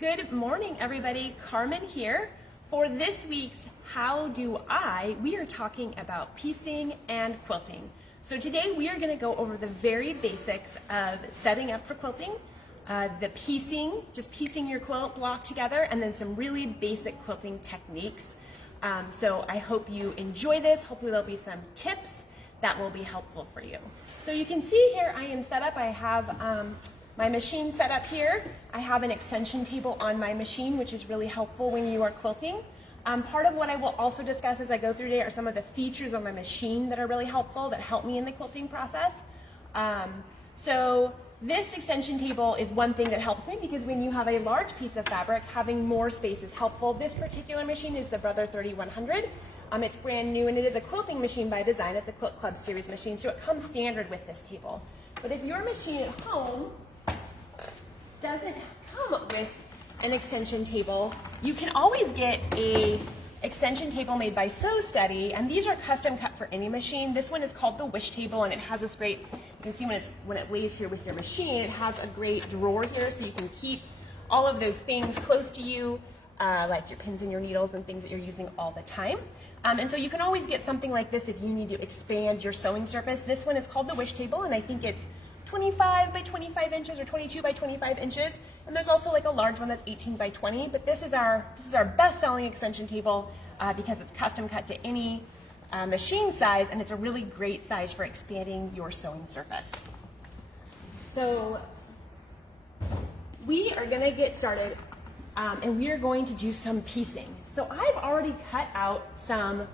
Good morning, everybody. Carmen here. For this week's How Do I, we are talking about piecing and quilting. So today we are going to go over the very basics of setting up for quilting, the piecing, just piecing your quilt block together, and then some really basic quilting techniques. So I hope you enjoy this. Hopefully there'll be some tips that will be helpful for you. So you can see here I am set up. I have my machine set up here. I have an extension table on my machine, which is really helpful when you are quilting. Part of what I will also discuss as I go through today are some of the features on my machine that are really helpful, that help me in the quilting process. So this extension table is one thing that helps me because when you have a large piece of fabric, having more space is helpful. This particular machine is the Brother 3100. It's brand new and it is a quilting machine by design. It's a Quilt Club series machine, so it comes standard with this table. But if your machine at home doesn't come with an extension table, you can always get a extension table made by Sew Steady, and these are custom cut for any machine. This one is called the Wish Table, and it has this great, you can see when it lays here with your machine, it has a great drawer here so you can keep all of those things close to you, like your pins and your needles and things that you're using all the time. And so you can always get something like this if you need to expand your sewing surface. This one is called the Wish Table, and I think it's 25 by 25 inches or 22 by 25 inches. And there's also like a large one that's 18 by 20, but this is our best-selling extension table because it's custom cut to any machine size, and it's a really great size for expanding your sewing surface. So we are gonna get started and we are going to do some piecing. So I've already cut out some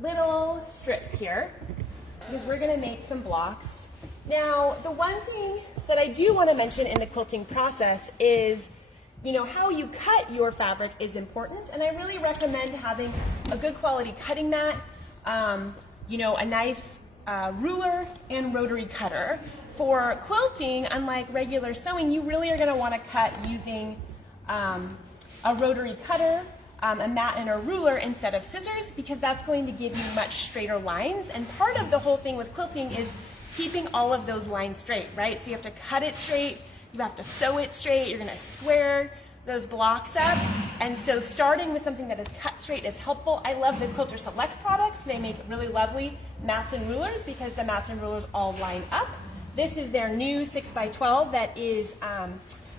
little strips here because we're gonna make some blocks. Now, the one thing that I do want to mention in the quilting process is, how you cut your fabric is important, and I really recommend having a good quality cutting mat, a nice ruler and rotary cutter. For quilting, unlike regular sewing, you really are going to want to cut using a rotary cutter, a mat and a ruler instead of scissors, because that's going to give you much straighter lines. And part of the whole thing with quilting is keeping all of those lines straight, right? So you have to cut it straight, you have to sew it straight, you're gonna square those blocks up. And so starting with something that is cut straight is helpful. I love the Quilter Select products. They make really lovely mats and rulers because the mats and rulers all line up. This is their new 6x12 that is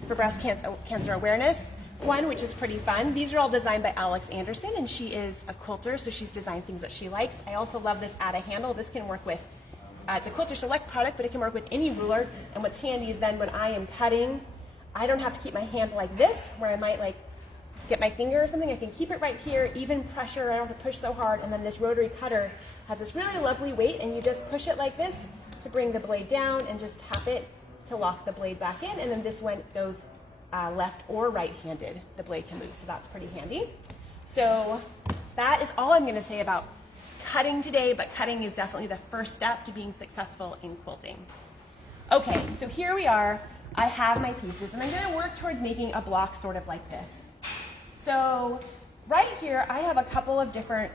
for breast cancer awareness one, which is pretty fun. These are all designed by Alex Anderson, and she is a quilter, so she's designed things that she likes. I also love this add a handle. This can work with it's a Quilter Select product, but it can work with any ruler. And what's handy is then when I am cutting, I don't have to keep my hand like this, where I might like get my finger or something. I can keep it right here, even pressure. I don't have to push so hard. And then this rotary cutter has this really lovely weight, and you just push it like this to bring the blade down and just tap it to lock the blade back in. And then this one goes left or right-handed. The blade can move, so that's pretty handy. So that is all I'm going to say about cutting today, but cutting is definitely the first step to being successful in quilting. Okay, so here we are. I have my pieces, and I'm going to work towards making a block sort of like this. So right here, I have a couple of different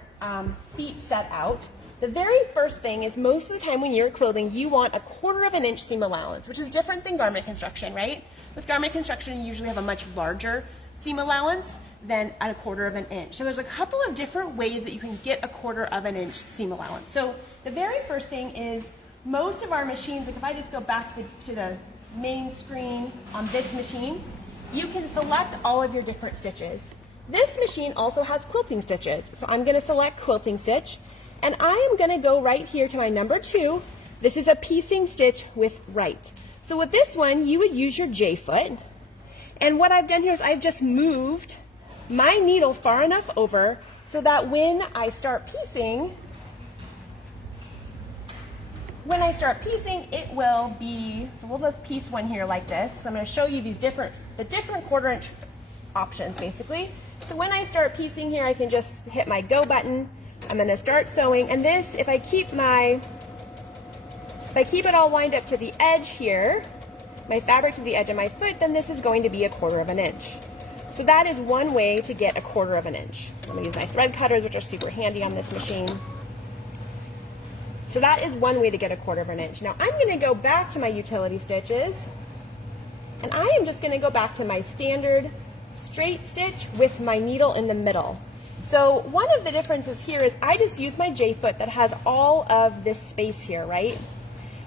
feet set out. The very first thing is most of the time when you're quilting, you want a 1/4 inch seam allowance, which is different than garment construction, right? With garment construction, you usually have a much larger seam allowance than at a 1/4 inch. So there's a couple of different ways that you can get a 1/4 inch seam allowance. So the very first thing is most of our machines, like if I just go back to the main screen on this machine, you can select all of your different stitches. This machine also has quilting stitches. So I'm gonna select quilting stitch, and I am gonna go right here to my number 2. This is a piecing stitch with right. So with this one, you would use your J foot. And what I've done here is I've just moved my needle far enough over so that when I start piecing, it will be, so we'll just piece one here like this. So I'm going to show you the different 1/4 inch options basically. So when I start piecing here, I can just hit my go button. I'm going to start sewing, and this, if I keep it all lined up to the edge here, my fabric to the edge of my foot, then this is going to be a 1/4 inch. So that is one way to get a 1/4 inch. I'm going to use my thread cutters, which are super handy on this machine. So that is one way to get a 1/4 inch. Now I'm going to go back to my utility stitches, and I am just going to go back to my standard straight stitch with my needle in the middle. So one of the differences here is I just use my J-foot that has all of this space here, right?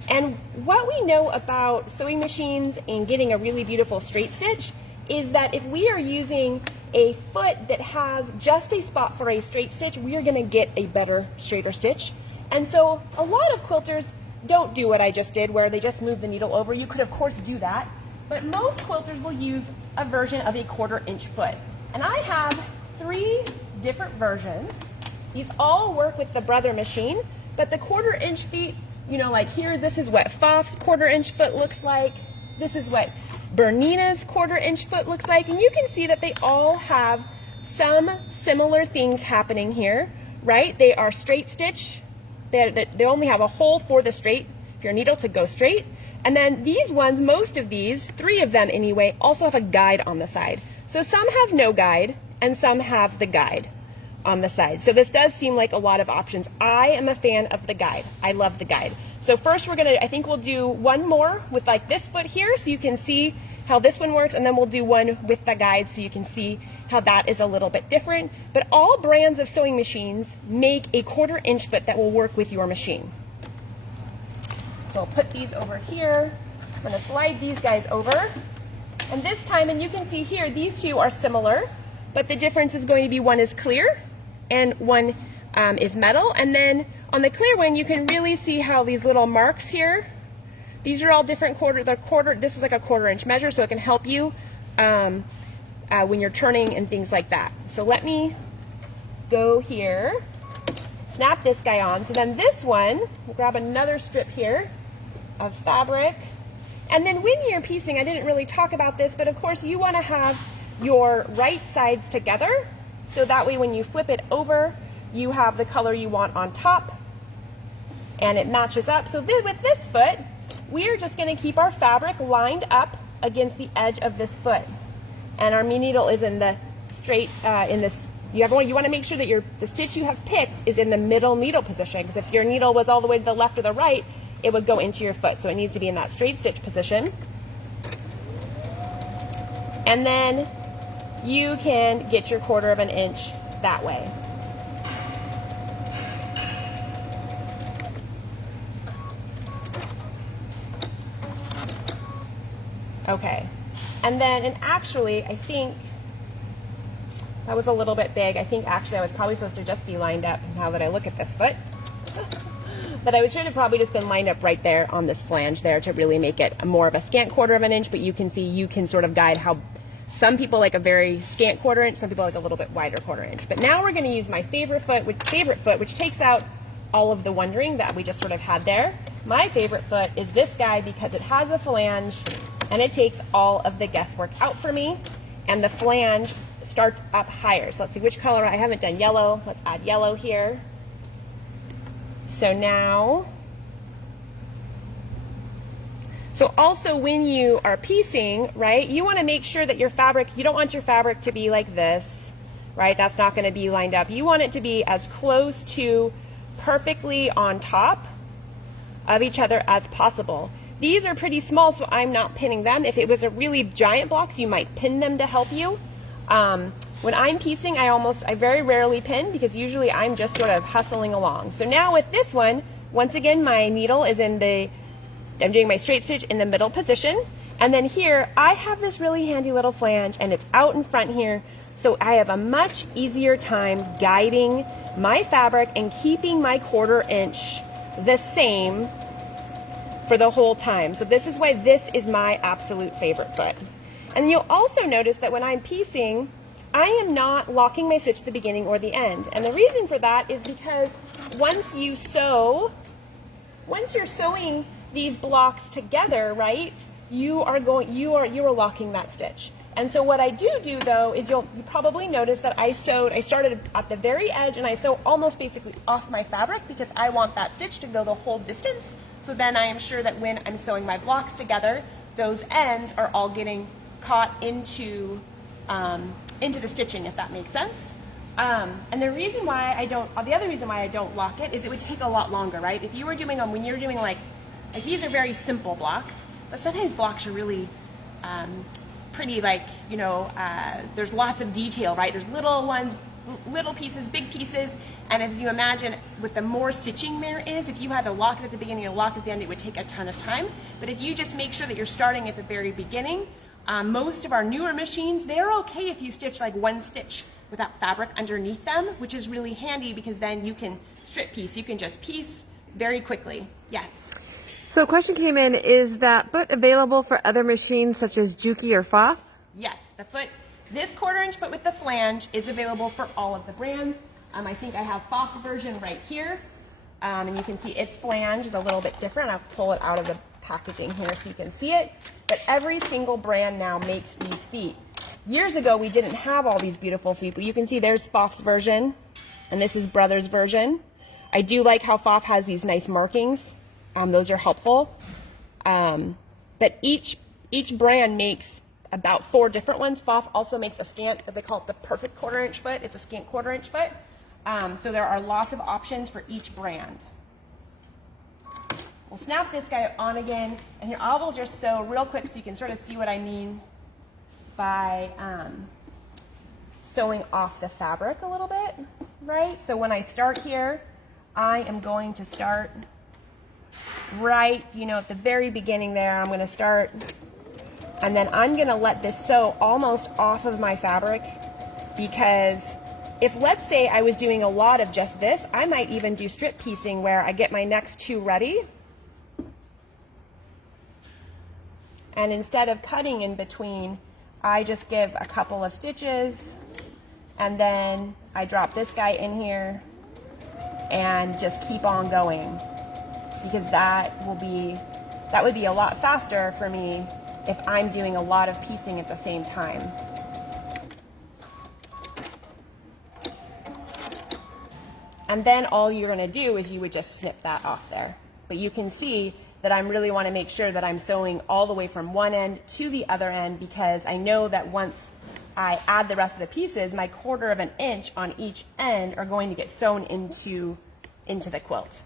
And what we know about sewing machines and getting a really beautiful straight stitch is that if we are using a foot that has just a spot for a straight stitch, we are going to get a better straighter stitch. And so a lot of quilters don't do what I just did where they just move the needle over. You could of course do that, but most quilters will use a version of a 1/4 inch foot. And I have 3 different versions. These all work with the Brother machine, but the 1/4 inch feet, you know, like here, this is what Faf's 1/4 inch foot looks like. This is what Bernina's 1/4 inch foot looks like. And you can see that they all have some similar things happening here, right? They are straight stitch. They only have a hole for the straight, for your needle to go straight. And then these ones, most of these, 3 of them anyway, also have a guide on the side. So some have no guide and some have the guide on the side. So this does seem like a lot of options. I am a fan of the guide. I love the guide. So first I think we'll do one more with like this foot here so you can see how this one works, and then we'll do one with the guide so you can see how that is a little bit different. But all brands of sewing machines make a 1/4 inch foot that will work with your machine. So I'll put these over here. I'm going to slide these guys over. And this time, and you can see here, these 2 are similar, but the difference is going to be one is clear and one is metal. And then on the clear one, you can really see how these little marks here, these are all different this is like a 1/4 inch measure, so it can help you when you're turning and things like that. So let me go here, snap this guy on. So then this one, we'll grab another strip here of fabric. And then when you're piecing, I didn't really talk about this, but of course you want to have your right sides together. So that way when you flip it over, you have the color you want on top and it matches up. So then with this foot, we're just going to keep our fabric lined up against the edge of this foot. And our needle is in the straight, you want to make sure that the stitch you have picked is in the middle needle position, because if your needle was all the way to the left or the right, it would go into your foot. So it needs to be in that straight stitch position. And then you can get your 1/4 inch that way. Okay, and then, and actually, I think that was a little bit big. I think actually I was probably supposed to just be lined up, now that I look at this foot. But I should have probably just been lined up right there on this flange there to really make it more of a scant 1/4 inch, but you can see, you can sort of guide how some people like a very scant 1/4 inch, some people like a little bit wider 1/4 inch. But now we're going to use my favorite foot, which takes out all of the wondering that we just sort of had there. My favorite foot is this guy because it has a flange and it takes all of the guesswork out for me, and the flange starts up higher. So let's see which color. I haven't done yellow. Let's add yellow here. So now, so also when you are piecing, right, you want to make sure that your fabric, you don't want your fabric to be like this, right? That's not going to be lined up. You want it to be as close to perfectly on top of each other as possible. These are pretty small, so I'm not pinning them. If it was a really giant blocks, you might pin them to help you. When I'm piecing, I very rarely pin, because usually I'm just sort of hustling along. So now with this one, once again, my needle is I'm doing my straight stitch in the middle position. And then here, I have this really handy little flange, and it's out in front here. So I have a much easier time guiding my fabric and keeping my 1/4 inch the same for the whole time. So this is why this is my absolute favorite foot. And you'll also notice that when I'm piecing, I am not locking my stitch at the beginning or the end. And the reason for that is because once you're sewing these blocks together, right, you are locking that stitch. And so what I do though is you probably notice that I started at the very edge, and I sew almost basically off my fabric because I want that stitch to go the whole distance. So then I am sure that when I'm sewing my blocks together, those ends are all getting caught into the stitching, if that makes sense. And the other reason why I don't lock it is it would take a lot longer, right? If you were doing when you're doing like these are very simple blocks, but sometimes blocks are really pretty like, you know, there's lots of detail, right? There's little ones, little pieces, big pieces, and as you imagine, with the more stitching there is, if you had to lock it at the beginning and lock it at the end, it would take a ton of time. But if you just make sure that you're starting at the very beginning, most of our newer machines, they're okay if you stitch like one stitch without fabric underneath them, which is really handy because then you can strip piece. You can just piece very quickly. Yes. So a question came in, is that foot available for other machines such as Juki or Pfaff? Yes, the foot, this 1/4" foot with the flange is available for all of the brands. I think I have Pfaff's version right here. And you can see its flange is a little bit different. I'll pull it out of the packaging here so you can see it. But every single brand now makes these feet. Years ago, we didn't have all these beautiful feet, but you can see there's Pfaff's version, and this is Brother's version. I do like how Pfaff has these nice markings. Those are helpful. But each brand makes about 4 different ones. Pfaff also makes a scant, they call it the perfect 1/4" foot. It's a scant 1/4" foot. So there are lots of options for each brand. We'll snap this guy on again, and here I will just sew real quick so you can sort of see what I mean by sewing off the fabric a little bit, right? So when I start here, I am going to start right, you know, at the very beginning there. I'm going to start, and then I'm going to let this sew almost off of my fabric, because if, let's say, I was doing a lot of just this, I might even do strip piecing where I get my next 2 ready, and instead of cutting in between, I just give a couple of stitches, and then I drop this guy in here and just keep on going, because that would be a lot faster for me if I'm doing a lot of piecing at the same time. And then all you're going to do is you would just snip that off there. But you can see that I really want to make sure that I'm sewing all the way from one end to the other end, because I know that once I add the rest of the pieces, my 1/4 inch on each end are going to get sewn into the quilt.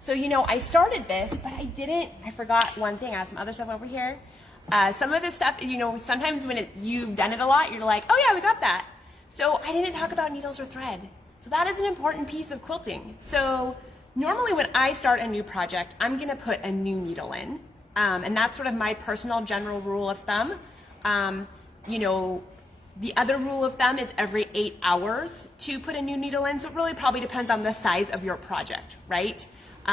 So, you know, I started this, but I forgot one thing. I have some other stuff over here. Some of this stuff, you know, sometimes when you've done it a lot, you're like, oh yeah, we got that. So I didn't talk about needles or thread. So that is an important piece of quilting. So normally when I start a new project, I'm gonna put a new needle in. And that's sort of my personal general rule of thumb. You know, the other rule of thumb is every 8 hours to put a new needle in. So it really probably depends on the size of your project, right?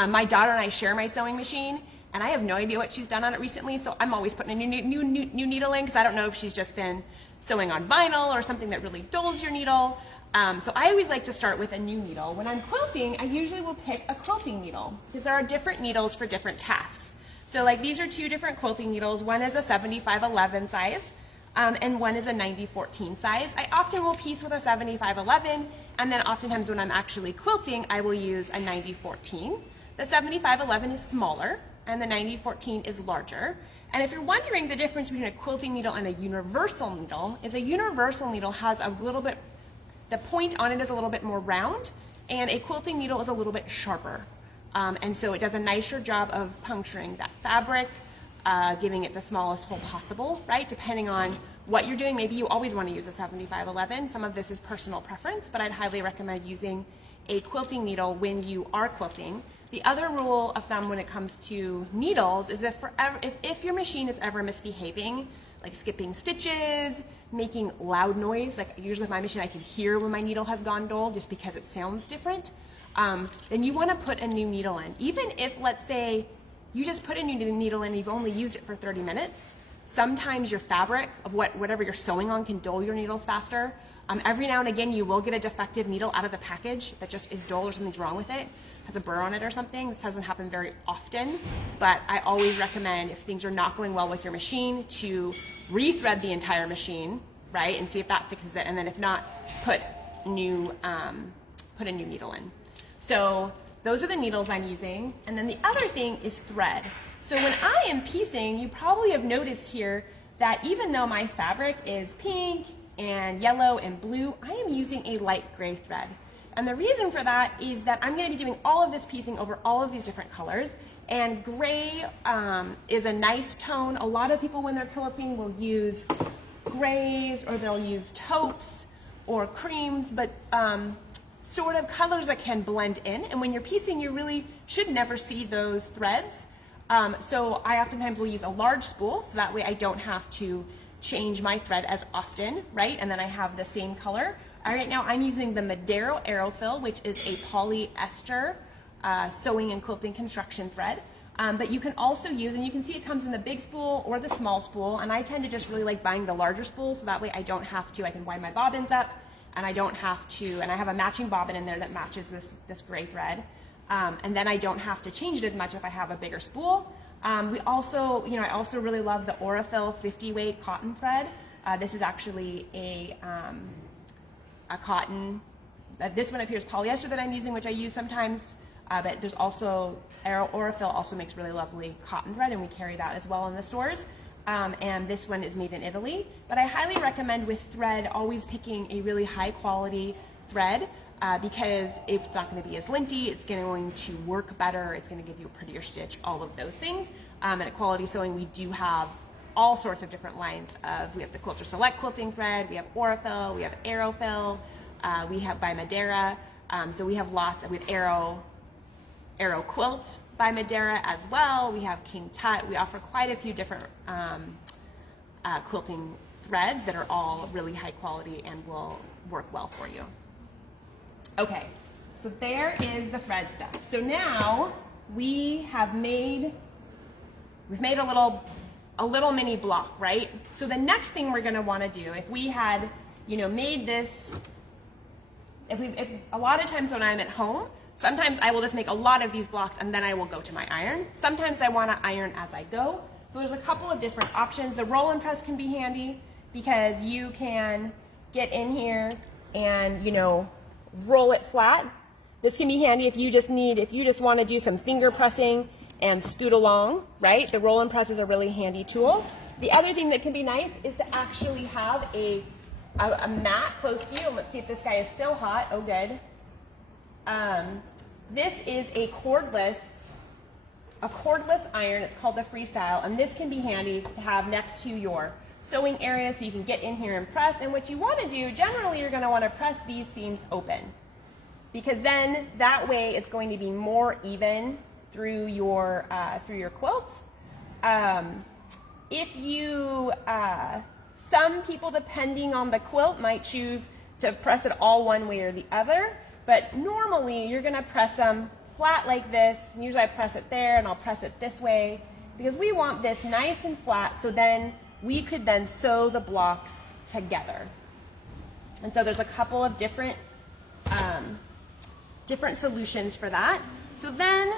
My daughter and I share my sewing machine, and I have no idea what she's done on it recently, so I'm always putting a new needle in, because I don't know if she's just been sewing on vinyl or something that really dulls your needle. So I always like to start with a new needle. When I'm quilting, I usually will pick a quilting needle, because there are different needles for different tasks. So like these are 2 different quilting needles. One is a 7511 size, and one is a 9014 size. I often will piece with a 7511, and then oftentimes when I'm actually quilting, I will use a 9014. The 7511 is smaller, and the 9014 is larger. And if you're wondering the difference between a quilting needle and a universal needle, is a universal needle has a little bit, the point on it is a little bit more round, and a quilting needle is a little bit sharper. And so it does a nicer job of puncturing that fabric, giving it the smallest hole possible, right? Depending on what you're doing, maybe you always want to use a 7511. Some of this is personal preference, but I'd highly recommend using a quilting needle when you are quilting. The other rule of thumb when it comes to needles is if your machine is ever misbehaving, like skipping stitches, making loud noise, like usually with my machine I can hear when my needle has gone dull just because it sounds different, then you want to put a new needle in. Even if, let's say, you just put a new needle in and you've only used it for 30 minutes, sometimes your fabric of whatever you're sewing on can dull your needles faster. Every now and again you will get a defective needle out of the package that just is dull or something's wrong with it, has a burr on it or something. This doesn't happen very often, but I always recommend, if things are not going well with your machine, to rethread the entire machine, right, and see if that fixes it, and then if not, put a new needle in. So those are the needles I'm using, and then the other thing is thread. So when I am piecing, you probably have noticed here that even though my fabric is pink and yellow and blue, I am using a light gray thread. And the reason for that is that I'm going to be doing all of this piecing over all of these different colors, and gray is a nice tone. A lot of people when they're quilting will use grays, or they'll use taupes or creams, but sort of colors that can blend in. And when you're piecing, you really should never see those threads. So I oftentimes will use a large spool, so that way I don't have to change my thread as often, right? And then I have the same color. Right now I'm using the Madero Aerofill, which is a polyester sewing and quilting construction thread. But you can also use, and you can see it comes in the big spool or the small spool, and I tend to just really like buying the larger spool, so that way I don't have to, I can wind my bobbins up, and I don't have to, and I have a matching bobbin in there that matches this gray thread. And then I don't have to change it as much if I have a bigger spool. We also, I also really love the Aerofill 50 weight cotton thread. This is actually a cotton, this one up here is polyester that I'm using, which I use sometimes, but there's also, Aerofill also makes really lovely cotton thread, and we carry that as well in the stores. And this one is made in Italy, but I highly recommend with thread always picking a really high quality thread, because it's not going to be as linty, it's going to work better, it's going to give you a prettier stitch, all of those things. And at Quality Sewing, we do have all sorts of different lines of, we have the Quilter Select quilting thread, we have Aerofill, we have Aerofill, we have by Madera, so we have lots, we have Aero Quilt by Madera as well, we have King Tut, we offer quite a few different quilting threads that are all really high quality and will work well for you. Okay, so there is the thread stuff. So now we've made a little mini block, right? So the next thing we're going to want to do, if we had, made this, if a lot of times when I'm at home, sometimes I will just make a lot of these blocks and then I will go to my iron. Sometimes I want to iron as I go. So there's a couple of different options. The roll and press can be handy because you can get in here and, roll it flat. This can be handy if you just want to do some finger pressing and scoot along, right? The roll and press is a really handy tool. The other thing that can be nice is to actually have a mat close to you. Let's see if this guy is still hot. Oh, good. This is a cordless iron. It's called the Freestyle, and this can be handy to have next to your sewing area so you can get in here and press. And what you want to do, generally you're going to want to press these seams open, because then that way it's going to be more even through your quilt. Some people, depending on the quilt, might choose to press it all one way or the other, but normally you're going to press them flat like this. Usually I press it there and I'll press it this way because we want this nice and flat, so then we could then sew the blocks together. And so there's a couple of different solutions for that. So then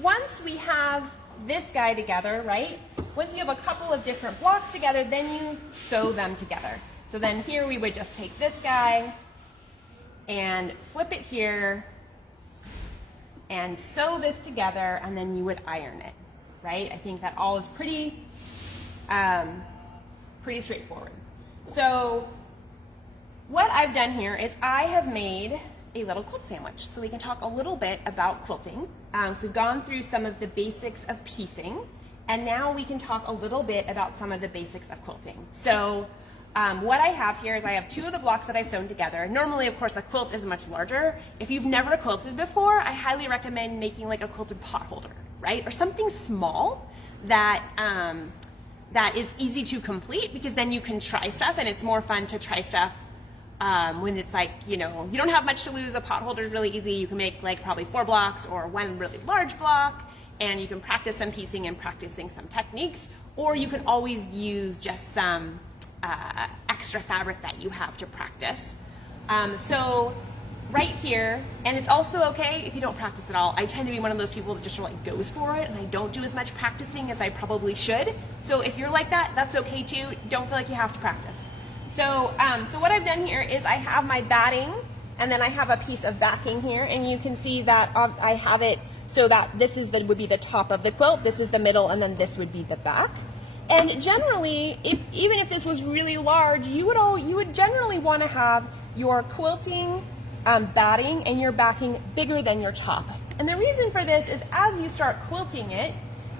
once we have this guy together, right? Once you have a couple of different blocks together, then you sew them together. So then here we would just take this guy and flip it here and sew this together, and then you would iron it, right? I think that all is pretty straightforward. So what I've done here is I have made a little quilt sandwich, so we can talk a little bit about quilting. So we've gone through some of the basics of piecing, and now we can talk a little bit about some of the basics of quilting. So what I have here is I have two of the blocks that I've sewn together. Normally, of course, a quilt is much larger. If you've never quilted before, I highly recommend making like a quilted pot holder, right? Or something small that that is easy to complete, because then you can try stuff, and it's more fun to try stuff when it's like, you don't have much to lose. A pot holder is really easy. You can make like probably 4 blocks or one really large block, and you can practice some piecing and practicing some techniques, or you can always use just some extra fabric that you have to practice. So right here, and it's also okay if you don't practice at all. I tend to be one of those people that just sort of like goes for it, and I don't do as much practicing as I probably should. So if you're like that, that's okay too. Don't feel like you have to practice. So, so what I've done here is I have my batting, and then I have a piece of backing here, and you can see that I have it so that this is would be the top of the quilt, this is the middle, and then this would be the back. And generally, even if this was really large, you would generally want to have your quilting batting and your backing bigger than your top. And the reason for this is as you start quilting it,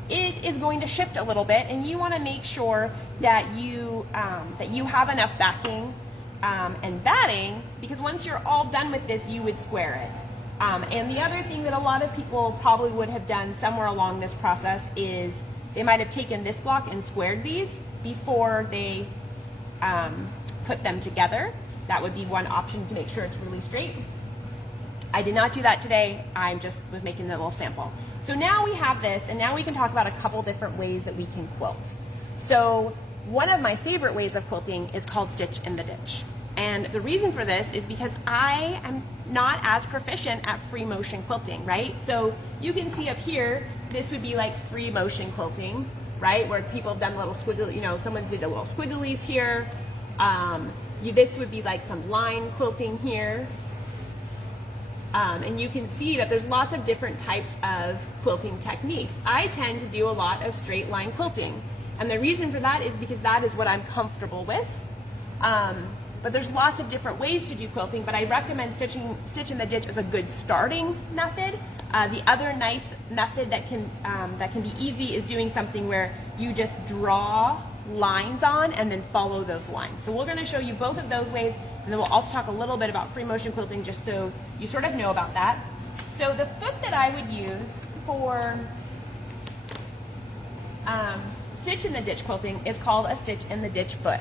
it is going to shift a little bit, and you want to make sure that you have enough backing and batting, because once you're all done with this, you would square it. And the other thing that a lot of people probably would have done somewhere along this process is they might have taken this block and squared these before they put them together. That would be one option to make sure it's really straight. I did not do that today. I just was making a little sample. So now we have this, and now we can talk about a couple different ways that we can quilt. So one of my favorite ways of quilting is called stitch in the ditch. And the reason for this is because I am not as proficient at free motion quilting, right? So you can see up here, this would be like free motion quilting, right? Where people have done little squiggly, you know, someone did a little squigglies here. This would be like some line quilting here. And you can see that there's lots of different types of quilting techniques. I tend to do a lot of straight line quilting. And the reason for that is because that is what I'm comfortable with. But there's lots of different ways to do quilting, but I recommend stitch in the ditch as a good starting method. The other nice method that can be easy is doing something where you just draw lines on and then follow those lines. So we're going to show you both of those ways, and then we'll also talk a little bit about free motion quilting just so you sort of know about that. So the foot that I would use for stitch in the ditch quilting is called a stitch in the ditch foot.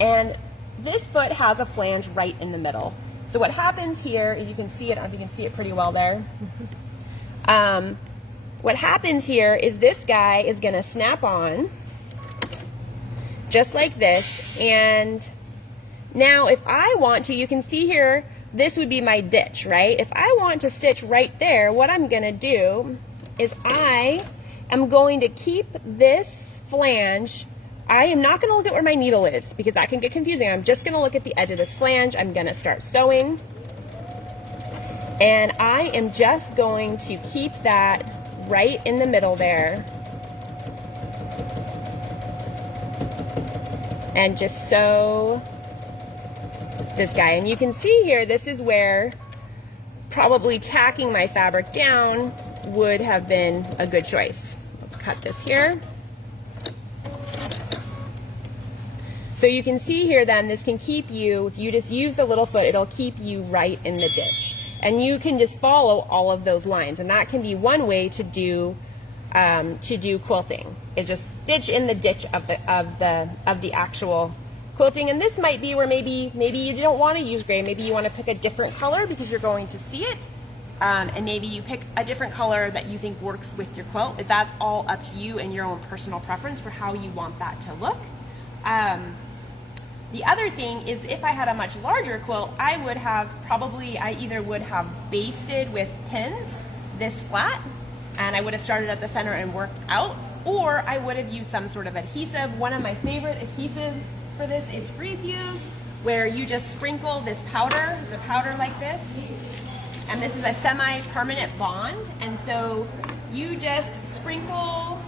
And this foot has a flange right in the middle. So what happens here is, you can see it, I don't know if you can see it pretty well there. What happens here is this guy is going to snap on just like this. And now if I want to, you can see here, this would be my ditch, right? If I want to stitch right there, what I'm going to do is I am going to keep this flange. I am not going to look at where my needle is because that can get confusing. I'm just going to look at the edge of this flange. I'm going to start sewing. And I am just going to keep that right in the middle there. And just sew this guy. And you can see here, this is where probably tacking my fabric down would have been a good choice. Let's cut this here. So you can see here then, this can keep you, if you just use the little foot, it'll keep you right in the ditch. And you can just follow all of those lines. And that can be one way to do quilting, is just stitch in the ditch of the actual quilting. And this might be where maybe you don't want to use gray, maybe you want to pick a different color because you're going to see it. And maybe you pick a different color that you think works with your quilt. That's all up to you and your own personal preference for how you want that to look. The other thing is, if I had a much larger quilt, I either would have basted with pins this flat, and I would have started at the center and worked out, or I would have used some sort of adhesive. One of my favorite adhesives for this is Free Fuse, where you just sprinkle this powder. It's a powder like this, and this is a semi-permanent bond, and so you just sprinkle.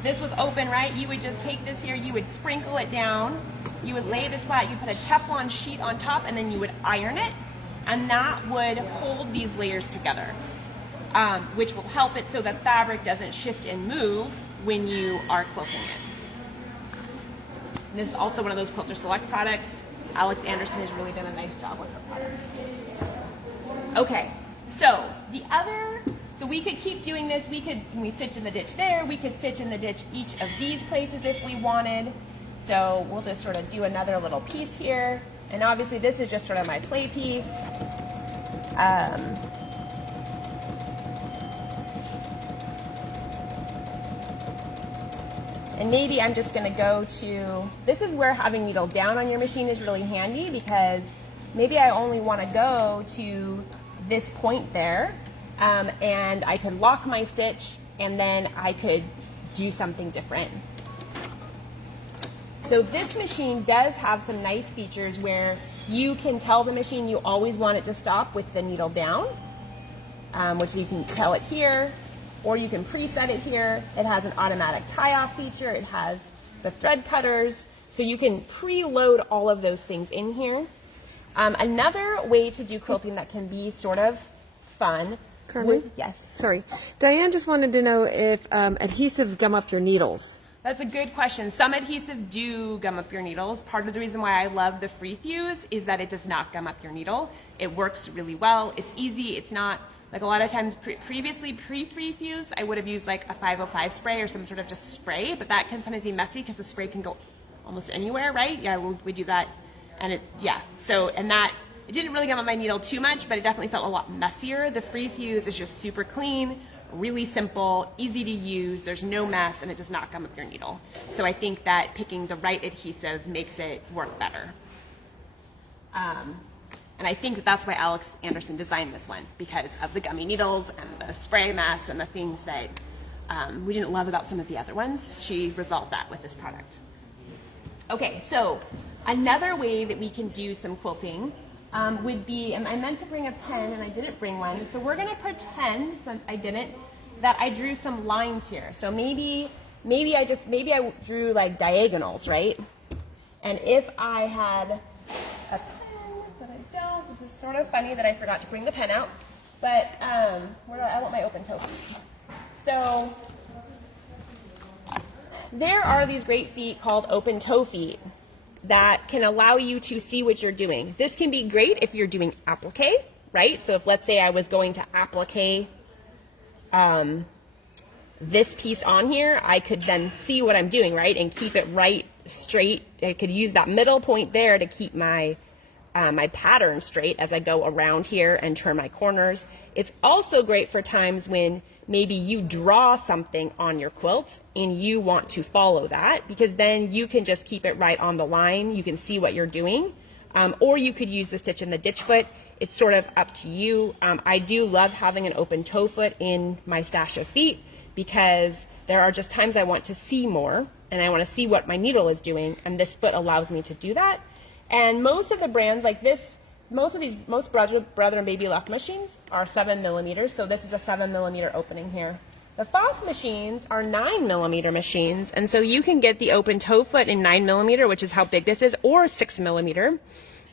This was open, right? You would just take this here, you would sprinkle it down, you would lay this flat, you put a Teflon sheet on top, and then you would iron it, and that would hold these layers together, which will help it so that fabric doesn't shift and move when you are quilting it. And this is also one of those Quilter Select products. Alex Anderson has really done a nice job with her products. Okay, so so we could keep doing this. When we stitch in the ditch there, we could stitch in the ditch each of these places if we wanted. So we'll just sort of do another little piece here. And obviously this is just sort of my play piece. And maybe I'm just gonna go to, this is where having needle down on your machine is really handy, because maybe I only wanna go to this point there. And I could lock my stitch, and then I could do something different. So this machine does have some nice features where you can tell the machine you always want it to stop with the needle down, which you can tell it here, or you can preset it here. It has an automatic tie-off feature. It has the thread cutters, so you can preload all of those things in here. Another way to do quilting that can be sort of fun Carmen? Yes. Sorry. Diane just wanted to know if adhesives gum up your needles. That's a good question. Some adhesive do gum up your needles. Part of the reason why I love the Free Fuse is that it does not gum up your needle. It works really well. It's easy. It's not, like a lot of times previously pre-Free Fuse, I would have used like a 505 spray or some sort of just spray, but that can sometimes be messy because the spray can go almost anywhere, right? Yeah, we do that. And it, yeah, so, and that, it didn't really gum up my needle too much, but it definitely felt a lot messier. The Free Fuse is just super clean, really simple, easy to use, there's no mess, and it does not gum up your needle. So I think that picking the right adhesive makes it work better. And I think that's why Alex Anderson designed this one, because of the gummy needles and the spray mess and the things that we didn't love about some of the other ones. She resolved that with this product. Okay, so another way that we can do some quilting would be, and I meant to bring a pen and I didn't bring one, so we're gonna pretend, since I didn't, that I drew some lines here. So maybe I drew like diagonals, right? And if I had a pen, but I don't, this is sort of funny that I forgot to bring the pen out, but I want my open toe feet. So there are these great feet called open toe feet that can allow you to see what you're doing. This can be great if you're doing applique, right? So if, let's say, I was going to applique this piece on here, I could then see what I'm doing, right? And keep it right straight. I could use that middle point there to keep my my pattern straight as I go around here and turn my corners. It's also great for times when maybe you draw something on your quilt and you want to follow that, because then you can just keep it right on the line. You can see what you're doing. Or you could use the stitch in the ditch foot. It's sort of up to you. I do love having an open toe foot in my stash of feet because there are just times I want to see more and I want to see what my needle is doing, and this foot allows me to do that. And most of the brands like this, most brother and baby loft machines are 7mm, so this is a 7mm opening here. The Foss machines are 9mm machines, and so you can get the open toe foot in 9mm, which is how big this is, or 6mm.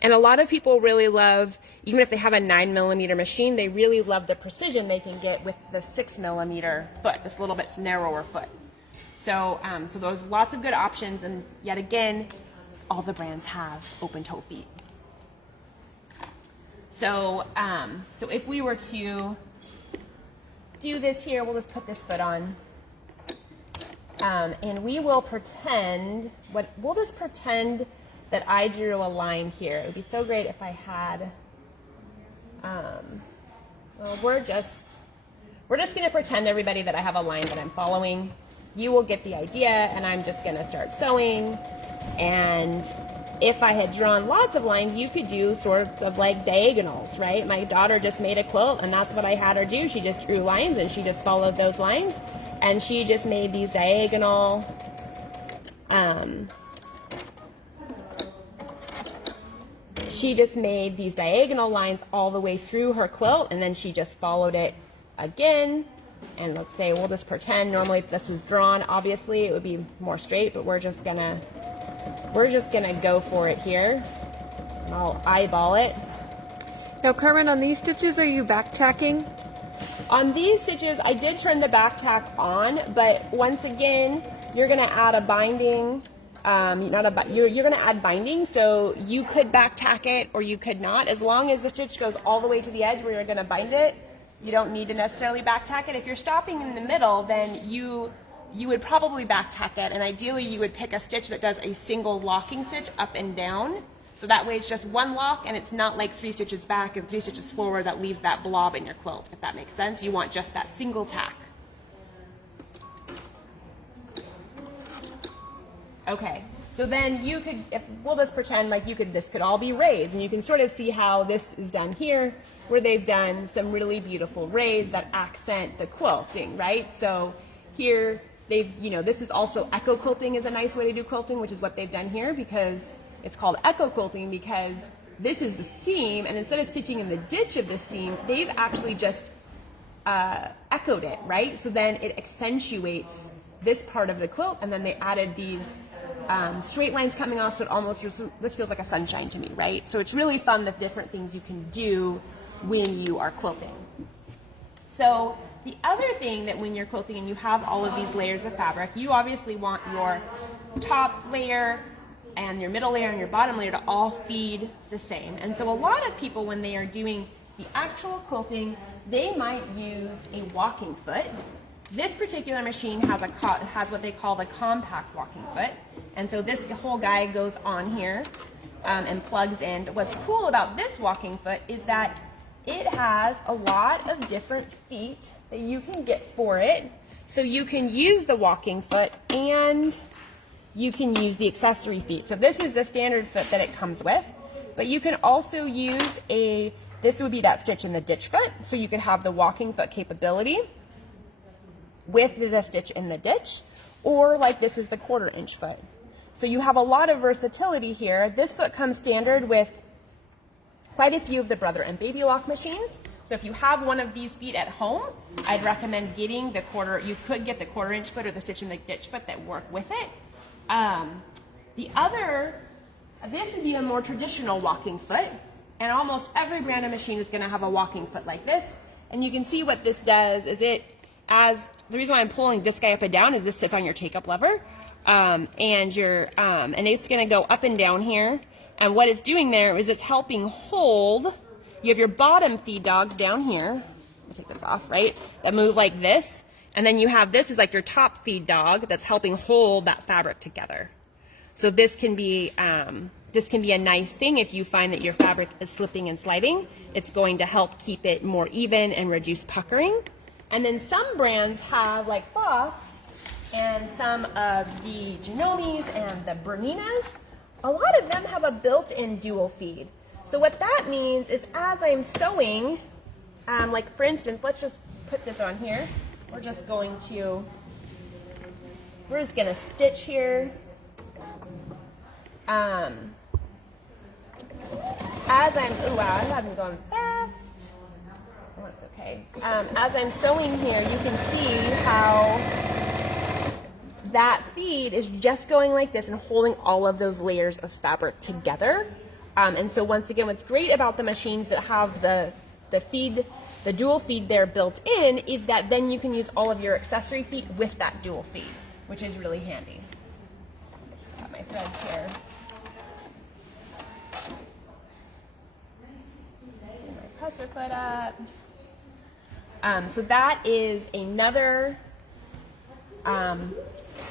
And a lot of people really love, even if they have a 9mm machine, they really love the precision they can get with the 6mm foot, this little bit narrower foot. So, so those lots of good options, and yet again, all the brands have open toe feet. So, so if we were to do this here, we'll just put this foot on, and we will pretend we'll just pretend that I drew a line here. It would be so great if I had. Well, we're just going to pretend, everybody, that I have a line that I'm following. You will get the idea, and I'm just going to start sewing. And if I had drawn lots of lines, you could do sort of like diagonals, right? My daughter just made a quilt, and that's what I had her do. She just drew lines, and she just followed those lines, and she just made these diagonal, lines all the way through her quilt, and then she just followed it again. And let's say we'll just pretend normally if this was drawn, obviously it would be more straight, but we're just gonna go for it here. And I'll eyeball it. Now, Carmen, on these stitches, are you back tacking? On these stitches, I did turn the back tack on, but once again, you're gonna add a binding. You're gonna add binding, so you could back tack it or you could not. As long as the stitch goes all the way to the edge where you're gonna bind it, you don't need to necessarily back tack it. If you're stopping in the middle, then you would probably back tack it, and ideally you would pick a stitch that does a single locking stitch up and down, so that way it's just one lock and it's not like 3 stitches back and 3 stitches forward that leaves that blob in your quilt, if that makes sense. You want just that single tack. Okay, so then you could, we'll just pretend like this could all be rays, and you can sort of see how this is done here, where they've done some really beautiful rays that accent the quilting, right? So here they've, this is also echo quilting is a nice way to do quilting, which is what they've done here, because it's called echo quilting because this is the seam, and instead of stitching in the ditch of the seam, they've actually just echoed it, right? So then it accentuates this part of the quilt, and then they added these straight lines coming off, so it almost, this feels like a sunshine to me, right? So it's really fun, the different things you can do when you are quilting. So the other thing that when you're quilting and you have all of these layers of fabric, you obviously want your top layer and your middle layer and your bottom layer to all feed the same. And so a lot of people, when they are doing the actual quilting, they might use a walking foot. This particular machine has what they call the compact walking foot. And so this whole guy goes on here and plugs in. What's cool about this walking foot is that it has a lot of different feet that you can get for it. So you can use the walking foot and you can use the accessory feet. So this is the standard foot that it comes with, but you can also use this would be that stitch in the ditch foot. So you could have the walking foot capability with the stitch in the ditch, or like this is the 1/4 inch foot. So you have a lot of versatility here. This foot comes standard with quite a few of the Brother and Baby Lock machines. So if you have one of these feet at home, I'd recommend getting the you could get the 1/4 inch foot or the stitch in the ditch foot that work with it. This would be a more traditional walking foot, and almost every brand of machine is gonna have a walking foot like this. And you can see what this does is the reason why I'm pulling this guy up and down is this sits on your take-up lever, and it's gonna go up and down here. And what it's doing there is it's helping hold, you have your bottom feed dogs down here, I'll take this off, right, that move like this, and then you have this is like your top feed dog that's helping hold that fabric together. So this can be a nice thing if you find that your fabric is slipping and sliding. It's going to help keep it more even and reduce puckering. And then some brands have, like Fox and some of the Genomes and the Berninas, a lot of them have a built-in dual feed. So what that means is as I'm sewing, like for instance, let's just put this on here. We're just going to stitch here. As I'm going fast. Oh, it's okay. As I'm sewing here, you can see how that feed is just going like this and holding all of those layers of fabric together. And so once again, what's great about the machines that have the dual feed there built in is that then you can use all of your accessory feet with that dual feed, which is really handy. Got my threads here. Get my presser foot up. So that is another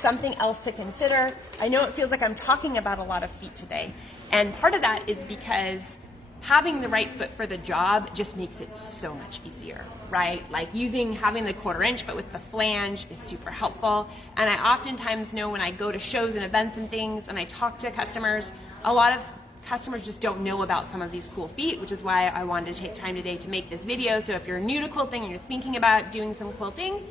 something else to consider. I know it feels like I'm talking about a lot of feet today, and part of that is because having the right foot for the job just makes it so much easier, right? Like having the 1/4 inch foot with the flange is super helpful. And I oftentimes know when I go to shows and events and things and I talk to customers, a lot of customers just don't know about some of these cool feet, which is why I wanted to take time today to make this video. So if you're new to quilting and you're thinking about doing some quilting,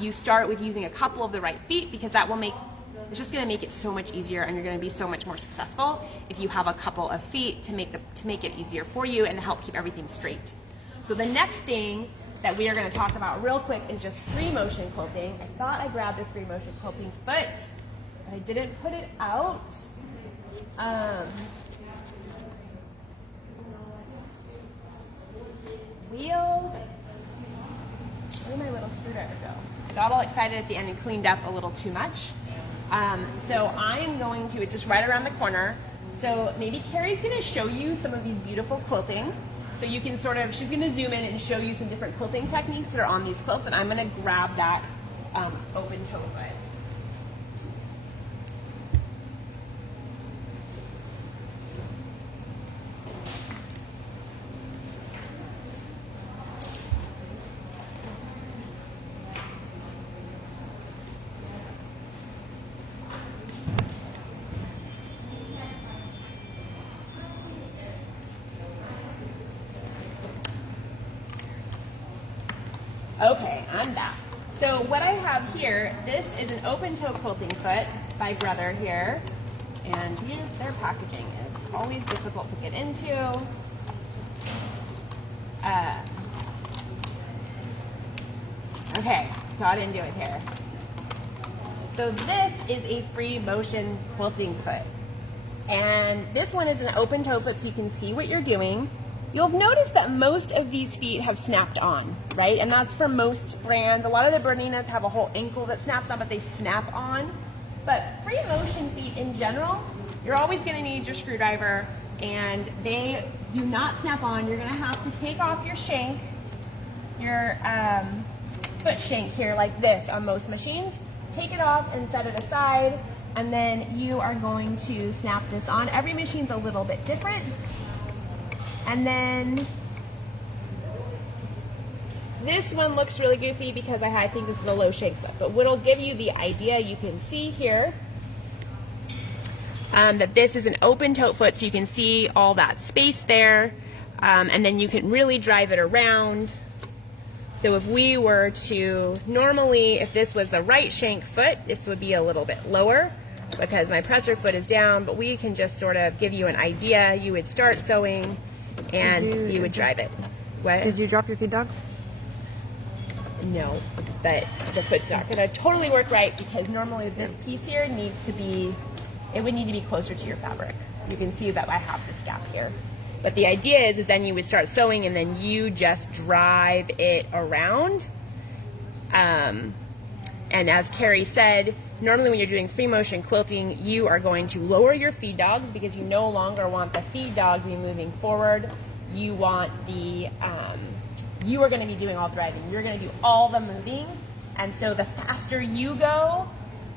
you start with using a couple of the right feet, because it's just going to make it so much easier, and you're going to be so much more successful if you have a couple of feet to make it easier for you and to help keep everything straight. So the next thing that we are going to talk about real quick is just free motion quilting. I thought I grabbed a free motion quilting foot, but I didn't put it out. Where did my little screwdriver go? I got all excited at the end and cleaned up a little too much. So I am going to, it's just right around the corner. So maybe Carrie's going to show you some of these beautiful quilting. So you can she's going to zoom in and show you some different quilting techniques that are on these quilts, and I'm going to grab that open toe foot. Okay, I'm back. So what I have here, this is an open toe quilting foot by Brother here, and their packaging is always difficult to get into. Okay, got into it here. So this is a free motion quilting foot, and this one is an open toe foot, so you can see what you're doing. You'll have noticed that most of these feet have snapped on, right? And that's for most brands. A lot of the Berninas have a whole ankle that snaps on, but they snap on. But free motion feet in general, you're always gonna need your screwdriver, and they do not snap on. You're gonna have to take off your shank, your foot shank here like this on most machines. Take it off and set it aside, and then you are going to snap this on. Every machine's a little bit different. And then this one looks really goofy because I think this is a low shank foot, but what'll give you the idea, you can see here that this is an open tote foot, so you can see all that space there, and then you can really drive it around. So if we were to, normally if this was the right shank foot, this would be a little bit lower because my presser foot is down, but we can just sort of give you an idea. You would start sewing and you would drive it. What? Did you drop your feed dogs? No, but the foot's not gonna totally work right because normally this piece here needs to be, it would need to be closer to your fabric. You can see that I have this gap here. But the idea is then you would start sewing and then you just drive it around. And as Carrie said, normally when you're doing free motion quilting, you are going to lower your feed dogs because you no longer want the feed dog to be moving forward. You want the, you are going to be doing all the driving. You're going to do all the moving. And so the faster you go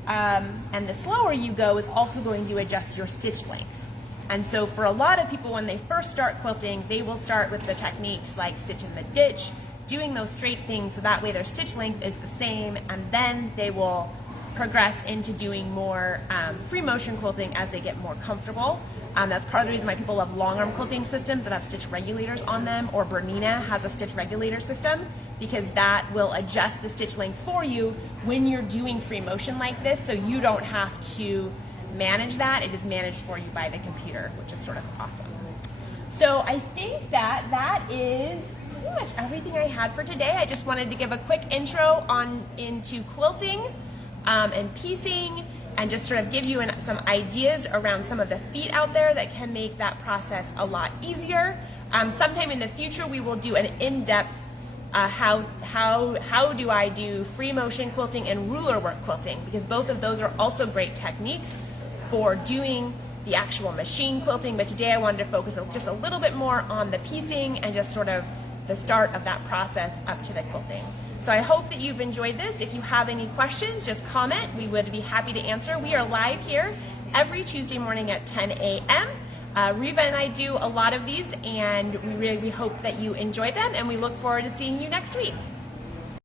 and the slower you go is also going to adjust your stitch length. And so for a lot of people, when they first start quilting, they will start with the techniques like stitch in the ditch, doing those straight things so that way their stitch length is the same, and then they will progress into doing more free motion quilting as they get more comfortable. That's part of the reason why people love long arm quilting systems that have stitch regulators on them, or Bernina has a stitch regulator system, because that will adjust the stitch length for you when you're doing free motion like this, so you don't have to manage that. It is managed for you by the computer, which is sort of awesome. So I think that that is pretty much everything I had for today. I just wanted to give a quick intro into quilting and piecing, and just sort of give you some ideas around some of the feet out there that can make that process a lot easier. Sometime in the future we will do an in-depth how do I do free motion quilting and ruler work quilting, because both of those are also great techniques for doing the actual machine quilting. But today I wanted to focus just a little bit more on the piecing and just sort of the start of that process up to the quilting. So I hope that you've enjoyed this. If you have any questions, just comment. We would be happy to answer. We are live here every Tuesday morning at 10 a.m. Reba and I do a lot of these, and we hope that you enjoy them, and we look forward to seeing you next week.